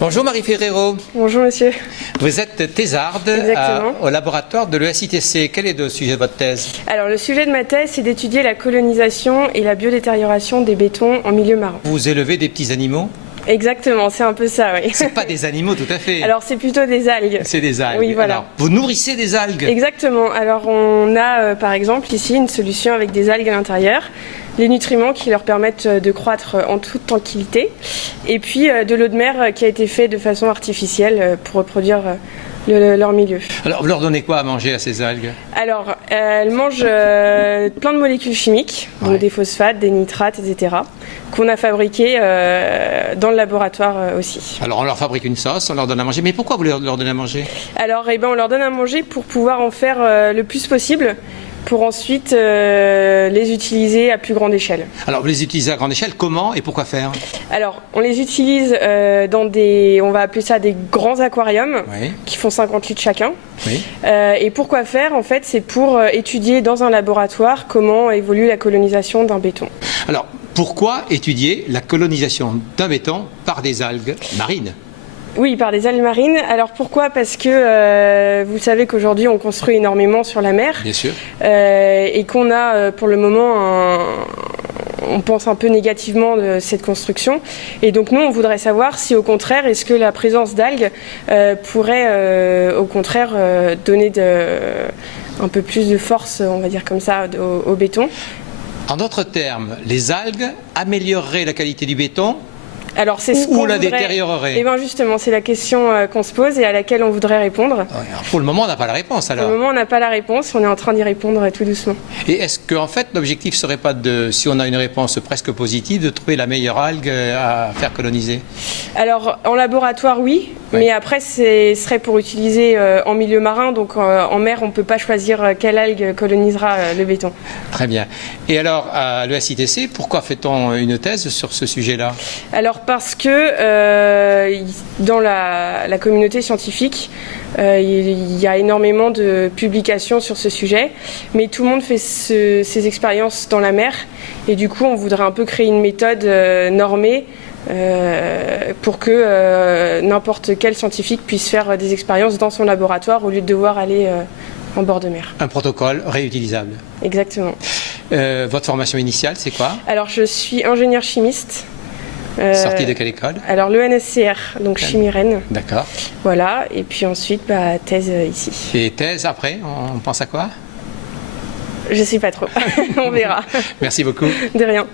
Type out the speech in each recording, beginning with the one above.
Bonjour Marie Ferrero. Bonjour monsieur. Vous êtes thésarde au laboratoire de l'ESITC. Quel est le sujet de votre thèse? Alors le sujet de ma thèse, c'est d'étudier la colonisation et la biodétérioration des bétons en milieu marin. Vous élevez des petits animaux? Exactement, c'est un peu ça, oui. C'est pas des animaux tout à fait. Alors c'est plutôt des algues. C'est des algues. Oui, voilà. Alors, vous nourrissez des algues? Exactement. Alors on a par exemple ici une solution avec des algues à l'intérieur, les nutriments qui leur permettent de croître en toute tranquillité, et puis de l'eau de mer qui a été faite de façon artificielle pour reproduire leur milieu. Alors vous leur donnez quoi à manger à ces algues? Alors elles mangent plein de molécules chimiques, donc des phosphates, des nitrates, etc., qu'on a fabriquées dans le laboratoire aussi. Alors on leur fabrique une sauce, on leur donne à manger, mais pourquoi vous leur donnez à manger? Alors on leur donne à manger pour pouvoir en faire le plus possible, pour ensuite les utiliser à plus grande échelle. Alors vous les utilisez à grande échelle, comment et pourquoi faire? Alors on les utilise dans des, on va appeler ça des grands aquariums, qui font 50 litres chacun. Oui. Et pourquoi faire? En fait, c'est pour étudier dans un laboratoire comment évolue la colonisation d'un béton. Alors pourquoi étudier la colonisation d'un béton par des algues marines? Oui, par des algues marines. Alors pourquoi? Parce que vous savez qu'aujourd'hui on construit énormément sur la mer. Bien sûr. Et qu'on a pour le moment on pense un peu négativement de cette construction. Et donc nous on voudrait savoir si au contraire, est-ce que la présence d'algues pourrait au contraire donner un peu plus de force, on va dire comme ça, au béton. En d'autres termes, les algues amélioreraient la qualité du béton? Alors c'est ce ou la détériorerait? Eh bien justement, c'est la question qu'on se pose et à laquelle on voudrait répondre. Alors, pour le moment, on n'a pas la réponse alors. Pour le moment, on n'a pas la réponse, on est en train d'y répondre tout doucement. Et est-ce qu'en fait, l'objectif serait pas de, si on a une réponse presque positive, de trouver la meilleure algue à faire coloniser? Alors en laboratoire, oui, mais après, ce serait pour utiliser en milieu marin, donc en mer, on ne peut pas choisir quelle algue colonisera le béton. Très bien. Et alors, à l'ESITC, pourquoi fait-on une thèse sur ce sujet-là? Alors parce que dans la communauté scientifique, il y a énormément de publications sur ce sujet, mais tout le monde fait ses expériences dans la mer, et du coup on voudrait un peu créer une méthode normée pour que n'importe quel scientifique puisse faire des expériences dans son laboratoire au lieu de devoir aller en bord de mer. Un protocole réutilisable. Exactement. Votre formation initiale, c'est quoi? Alors je suis ingénieur chimiste. Sortie de quelle école? Alors l'ENSCR, donc chimie Rennes. D'accord. Voilà, et puis ensuite thèse ici. Et thèse après, on pense à quoi? Je sais pas trop, on verra. Merci beaucoup. De rien.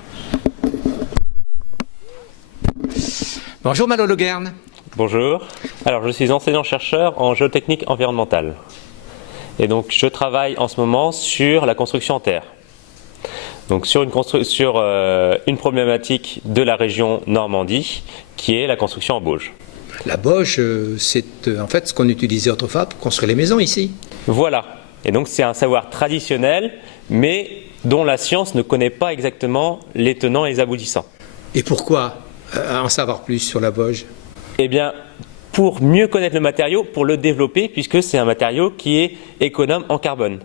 Bonjour Malo Loguerne. Bonjour. Alors je suis enseignant-chercheur en géotechnique environnementale. Et donc je travaille en ce moment sur la construction en terre. Donc sur une problématique de la région Normandie, qui est la construction en bauge. La bauge, c'est en fait ce qu'on utilisait autrefois pour construire les maisons ici. Voilà. Et donc c'est un savoir traditionnel, mais dont la science ne connaît pas exactement les tenants et les aboutissants. Et pourquoi en savoir plus sur la bauge? Eh bien, pour mieux connaître le matériau, pour le développer, puisque c'est un matériau qui est économe en carbone.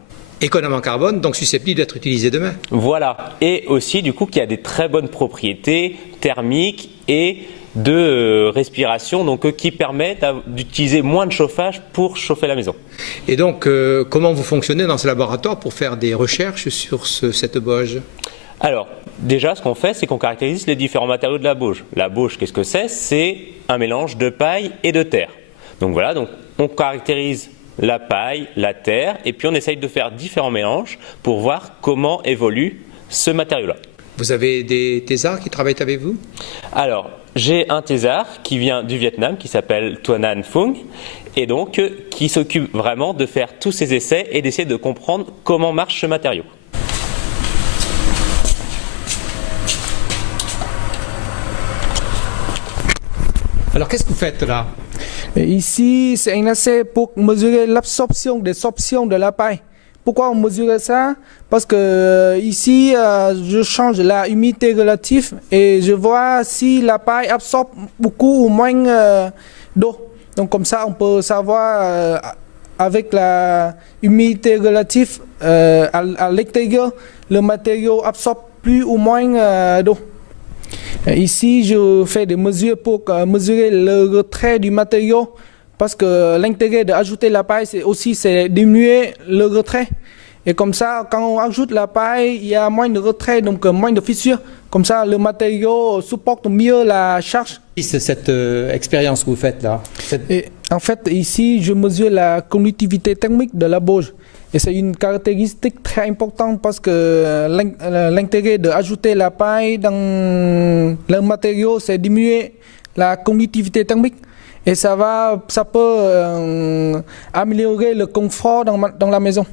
Économe en carbone, donc susceptible d'être utilisé demain. Voilà, et aussi du coup qui a des très bonnes propriétés thermiques et de respiration, donc qui permet d'utiliser moins de chauffage pour chauffer la maison. Et donc, comment vous fonctionnez dans ce laboratoire pour faire des recherches sur cette bauge? Alors, déjà, ce qu'on fait, c'est qu'on caractérise les différents matériaux de la bauge. La bauge, qu'est-ce que c'est? C'est un mélange de paille et de terre. Donc voilà, donc on caractérise la paille, la terre, et puis on essaye de faire différents mélanges pour voir comment évolue ce matériau-là. Vous avez des thésards qui travaillent avec vous? Alors, j'ai un thésard qui vient du Vietnam, qui s'appelle Tuan Phung, et donc qui s'occupe vraiment de faire tous ces essais et d'essayer de comprendre comment marche ce matériau. Alors, qu'est-ce que vous faites là? Ici, c'est un essai pour mesurer l'absorption, désorption de la paille. Pourquoi on mesure ça? Parce que ici, je change la humidité relative et je vois si la paille absorbe beaucoup ou moins d'eau. Donc comme ça, on peut savoir avec la humidité relative à l'extérieur, le matériau absorbe plus ou moins d'eau. Ici, je fais des mesures pour mesurer le retrait du matériau parce que l'intérêt d'ajouter la paille, c'est diminuer le retrait. Et comme ça, quand on ajoute la paille, il y a moins de retrait, donc moins de fissures. Comme ça, le matériau supporte mieux la charge. C'est cette expérience que vous faites là. Et en fait, ici, je mesure la conductivité thermique de la bauge. Et c'est une caractéristique très importante parce que l'intérêt d'ajouter la paille dans le matériau, c'est diminuer la conductivité thermique. Et ça peut améliorer le confort dans la maison.